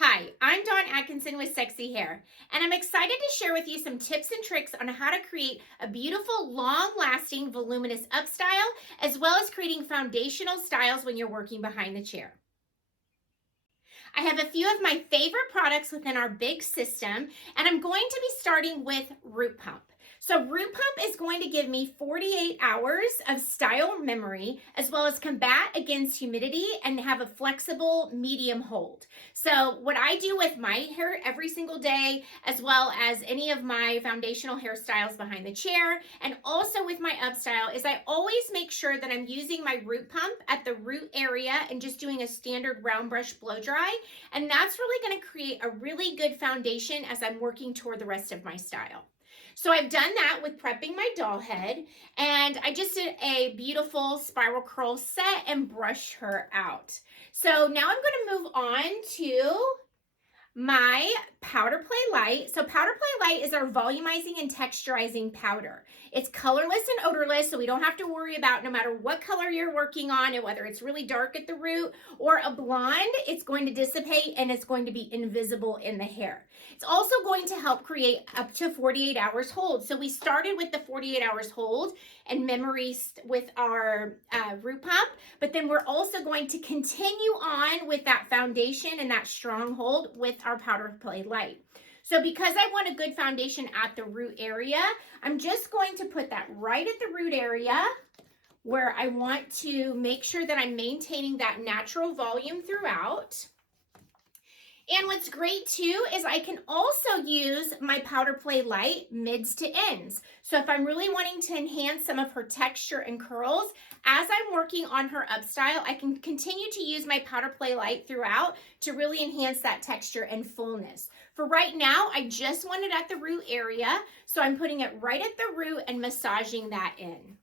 Hi, I'm Dawn Atkinson with Sexy Hair, and I'm excited to share with you some tips and tricks on how to create a beautiful, long-lasting, voluminous upstyle, as well as creating foundational styles when you're working behind the chair. I have a few of my favorite products within our big system, and I'm going to be starting with Root Pump. So Root Pump is going to give me 48 hours of style memory, as well as combat against humidity and have a flexible medium hold. So what I do with my hair every single day, as well as any of my foundational hairstyles behind the chair, and also with my Upstyle, is I always make sure that I'm using my Root Pump at the root area and just doing a standard round brush blow dry. And that's really going to create a really good foundation as I'm working toward the rest of my style. So I've done that with prepping my doll head, and I just did a beautiful spiral curl set and brushed her out. So now I'm going to move on to my Powder Play Light. So Powder Play Light is our volumizing and texturizing powder. It's colorless and odorless, so we don't have to worry about, no matter what color you're working on, and whether it's really dark at the root or a blonde, it's going to dissipate and it's going to be invisible in the hair. It's also going to help create up to 48 hours hold. So we started with the 48 hours hold and memories with our Root Pump, but then we're also going to continue on with that foundation and that strong hold with our Powder Play Light. So because I want a good foundation at the root area, I'm just going to put that right at the root area where I want to make sure that I'm maintaining that natural volume throughout. And what's great too is I can also use my Powder Play Light mids to ends. So if I'm really wanting to enhance some of her texture and curls, as I'm working on her Upstyle, I can continue to use my Powder Play Light throughout to really enhance that texture and fullness. For right now, I just want it at the root area, so I'm putting it right at the root and massaging that in.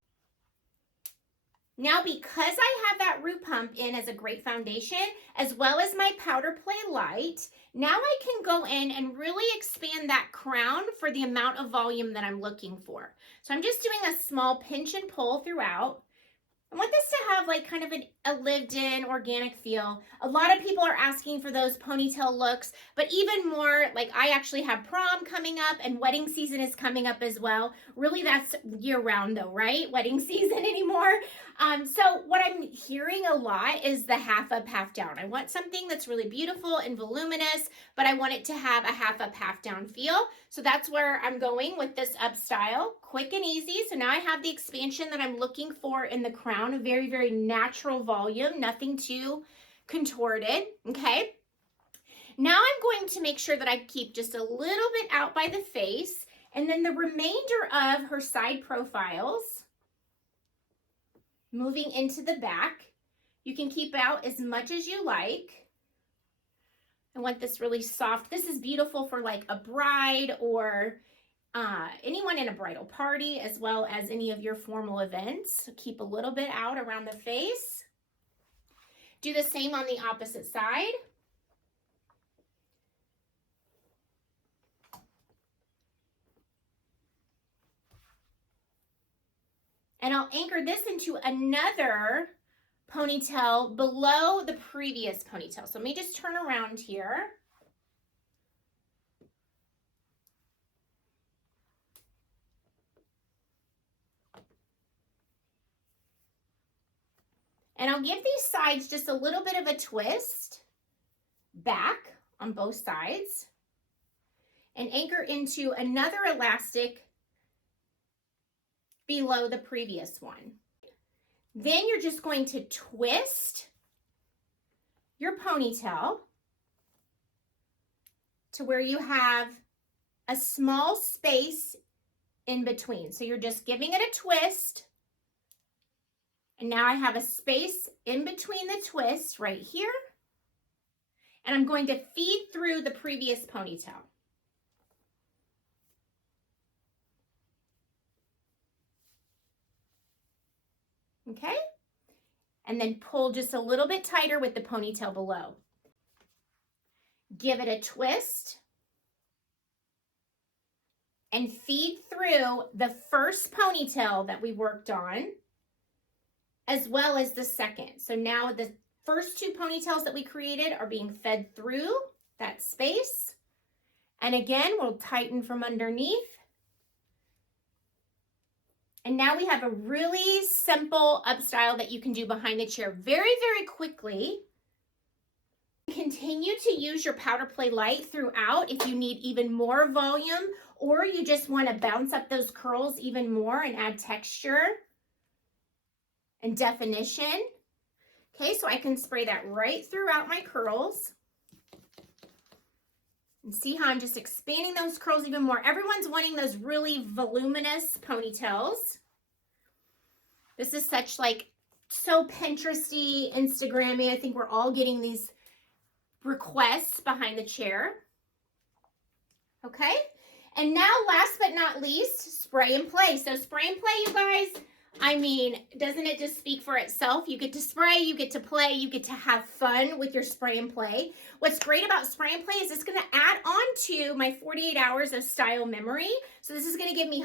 Now, because I have that Root Pump in as a great foundation, as well as my Powder Play Light, now I can go in and really expand that crown for the amount of volume that I'm looking for. So I'm just doing a small pinch and pull throughout. I want this to have like kind of a lived-in organic feel. A lot of people are asking for those ponytail looks, but even more, like I actually have prom coming up and wedding season is coming up as well. Really, that's year-round though, right? Wedding season anymore. So what I'm hearing a lot is the half up, half down. I want something that's really beautiful and voluminous, but I want it to have a half up, half down feel. So that's where I'm going with this Upstyle, quick and easy. So now I have the expansion that I'm looking for in the crown, a very, very natural volume, nothing too contorted, okay? Now I'm going to make sure that I keep just a little bit out by the face, and then the remainder of her side profiles, moving into the back, you can keep out as much as you like. I want this really soft. This is beautiful for like a bride or anyone in a bridal party, as well as any of your formal events. So keep a little bit out around the face. Do the same on the opposite side. And I'll anchor this into another ponytail below the previous ponytail. So let me just turn around here. And I'll give these sides just a little bit of a twist back on both sides and anchor into another elastic below the previous one. Then you're just going to twist your ponytail to where you have a small space in between. So you're just giving it a twist. And now I have a space in between the twists right here. And I'm going to feed through the previous ponytail. Okay? And then pull just a little bit tighter with the ponytail below. Give it a twist. And feed through the first ponytail that we worked on, as well as the second. So now the first two ponytails that we created are being fed through, that space. And again, we'll tighten from underneath. And now we have a really simple Upstyle that you can do behind the chair very, very quickly. Continue to use your powder play light throughout if you need even more volume, or you just want to bounce up those curls even more and add texture and definition. Okay, so I can spray that right throughout my curls. And see how I'm just expanding those curls even more. Everyone's wanting those really voluminous ponytails. This is such like so Pinteresty, Instagrammy. I think we're all getting these requests behind the chair. Okay, and now last but not least, spray and play. So spray and play, you guys, I mean, doesn't it just speak for itself? You get to spray, you get to play, you get to have fun with your spray and play. What's great about spray and play is it's going to add on to my 48 hours of style memory. So this is going to give me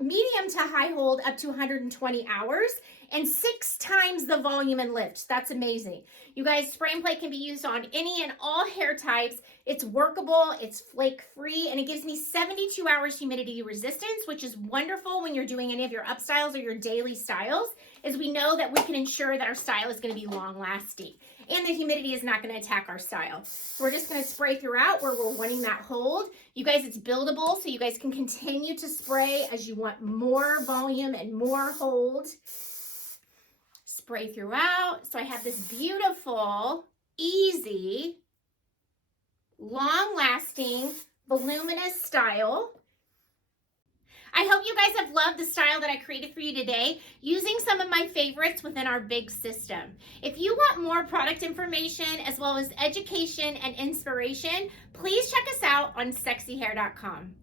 medium to high hold up to 120 hours and 6 times the volume and lift. That's amazing. You guys, spray and play can be used on any and all hair types. It's workable, it's flake free, and it gives me 72 hours humidity resistance, which is wonderful when you're doing any of your Upstyles or your daily styles, as we know that we can ensure that our style is going to be long lasting and the humidity is not going to attack our style. So we're just going to spray throughout where we're wanting that hold. You guys, it's buildable, so you guys can continue to spray as you want more volume and more hold. Spray throughout. So I have this beautiful, easy, long-lasting, voluminous style. I hope you guys have loved the style that I created for you today using some of my favorites within our big system. If you want more product information as well as education and inspiration, please check us out on sexyhair.com.